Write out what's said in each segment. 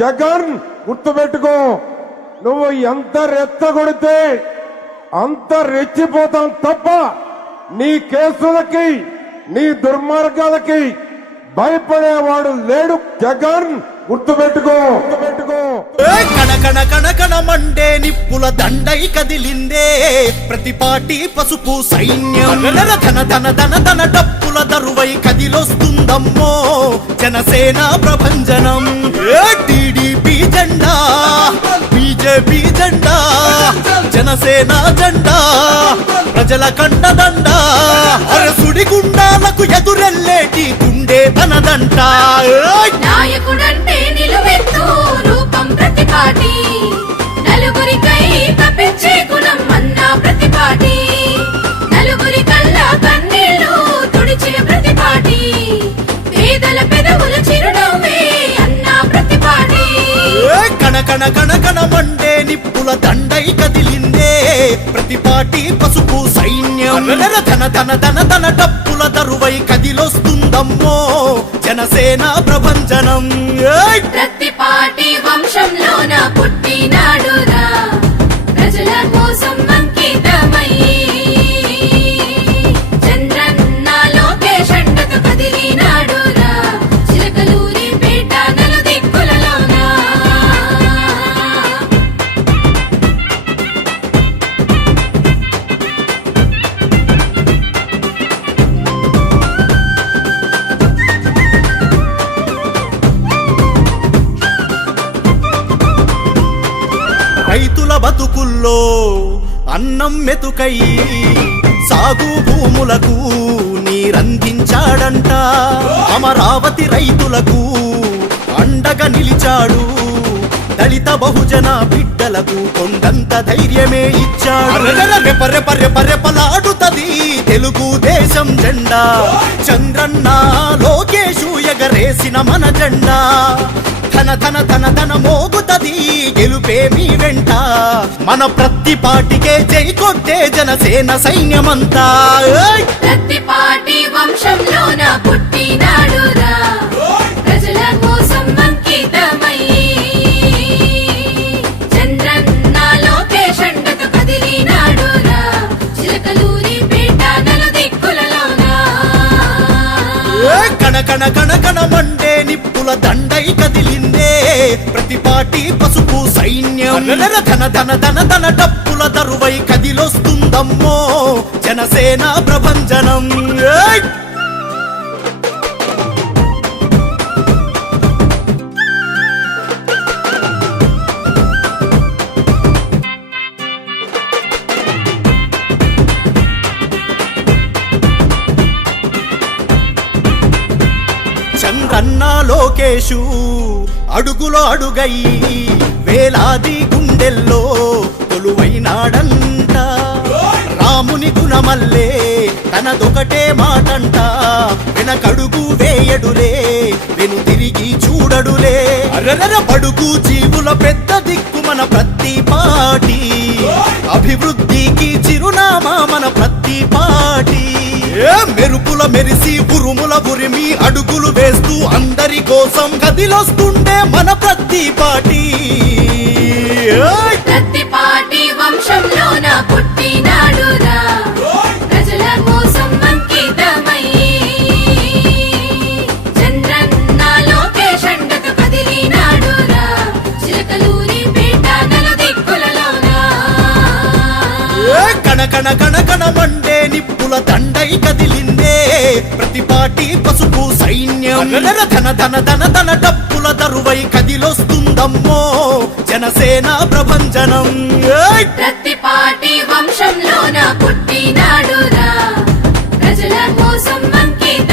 జగన్ గుర్తుపెట్టుకో నువ్వు ఎంత రెచ్చగొడితే అంత రెచ్చిపోతాం తప్ప నీ కేసులకి నీ దుర్మార్గాలకి భయపడేవాడు లేడు జగన్. గుర్తుపెట్టుకో గుర్తుపెట్టుకో. కణ కణ కణ మండే నిప్పుల దండై కదిలిందే ప్రతి పాటి పసుపు సైన్యం. ధన ధన ధన ధన డప్పుల దరువై కదిలొస్తుందమ్మో. జనసేన ప్రభంజనం బీజేపీ జెండా జనసేన జెండా ప్రజల కండదండ. అరసుడి గుండాలకు ఎదురెల్లేటి గుండె తనదంట! నాయకుడంటే నిలువెత్తు రూపం ప్రతిపాటి. నలుగురికై తప్పించే గుణం అన్న ప్రతిపాటి. నలుగురి కళ్ళ కన్నీళ్ళు తుడిచిన ప్రతిపాటి. పేదల పెదవుల చిరునవ్వే అన్న ప్రతిపాటి. ఏ కణ కణ దండై కదిలిందే. ప్రతి పాటి పసుపు సైన్యం. ధన ధన ధన ధన డప్పుల దరువై కదిలొస్తుందమ్మో. జనసేన ప్రభంజనం. ఏయ్! కాలంలో అన్నం మెతుకై సాగు భూములకు నీరందించాడంట. అమరావతి రైతులకు అండగా నిలిచాడు. దళిత బహుజన బిడ్డలకు కొండంత ధైర్యమే ఇచ్చాడు. రెప పర్రె రెప రెపలాడుతది తెలుగు దేశం జెండా. చంద్రన్న లోకేషు ఎగరేసిన మన జెండా. ధన ధన ధన ధన మోగుతది గెలుపే మీ వెంట. మన ప్రతి పాటికే జై కొట్టే జనసేన సైన్యమంతా. ఏయ్! ప్రతిపాటి వంశంలోన పుట్టినాడు కణ కణ కణ కణ మండే నిప్పుల దండై కదిలిందే. ప్రతి పాటి పసుపు సైన్యం. ధన ధన ధన ధన డప్పుల దరువై కదిలొస్తుందమ్మో. జనసేన ప్రభంజనం. చంద్రన్న లోకేషు అడుగులో అడుగై వేలాది గుండెల్లో తొలువైనాడంట. రాముని గుణమల్లే తనదొకటే మాటంట. వెనకడుగు వేయడులే వెను తిరిగి చూడడులే. అరరర పడుగు జీవుల పెద్ద దిక్కు మన ప్రతి పాటి. అభివృద్ధికి చిరునామా మన మెరుపుల మెరిసి ఉరుముల ఉరిమి అడుగులు వేస్తూ అందరి కోసం గదిలొస్తుండే మన ప్రతి పాటి ప్రతి పాటి వంశంలోన పుట్టిన పాటి పసుపు సైన్యం. ధన ధన ధన ధన డప్పుల దరువై కదిలొస్తుందమ్మో జనసేన ప్రభంజనం. వంశంలోన ప్రజల కోసం పేట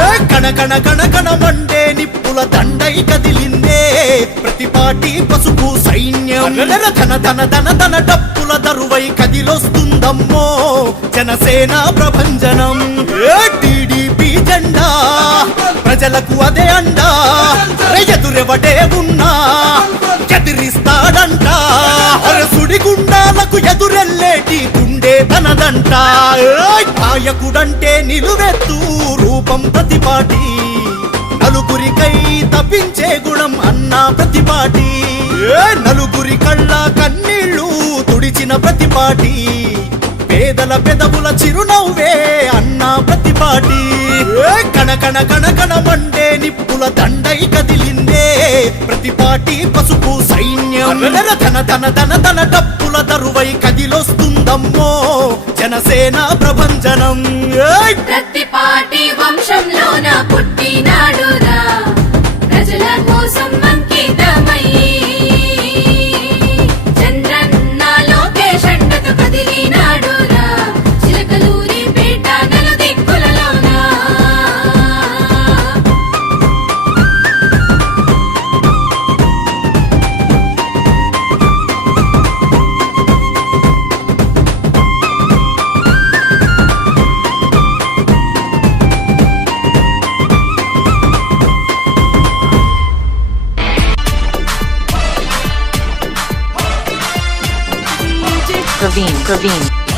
ఏ కణ కణ కణ కణ మండే నిప్పుల దండై కదిలిందే ప్రతి పాటి పసుపు సైన్యం. ధన ధన ధన ధన డప్పుల దరువై కదిలొస్తుందమ్మో. జనసేన ప్రభంజనం. టీడీపీ జెండా. ప్రజలకు అదే అండా. ఎదురెవడే ఉన్నా. ఎదిరిస్తాడంట అరసుడి గుండాలకు ఎదురు గెలిచేటి గుండె తనదంట! నాయకుడంటే నిలువెత్తు రూపం ప్రతిపాటి తప్పించే గుణం అన్న ప్రతిపాటి. ఏ? నలుగురి కళ్ళ కన్నీళ్ళు తుడిచిన ప్రతిపాటి. పేదల పెదవుల చిరునవ్వే అన్న ప్రతిపాటి. ఏ? కణ కణ కణ కణ మండే నిప్పుల దండై కదిలిందే ప్రతిపాటి పసుపు సైన్యం. ధన ధన ధన ధన డప్పుల దరువై కదిలొస్తుందమ్మో జనసేన ప్రభంజనం! ప్రతి Praveen.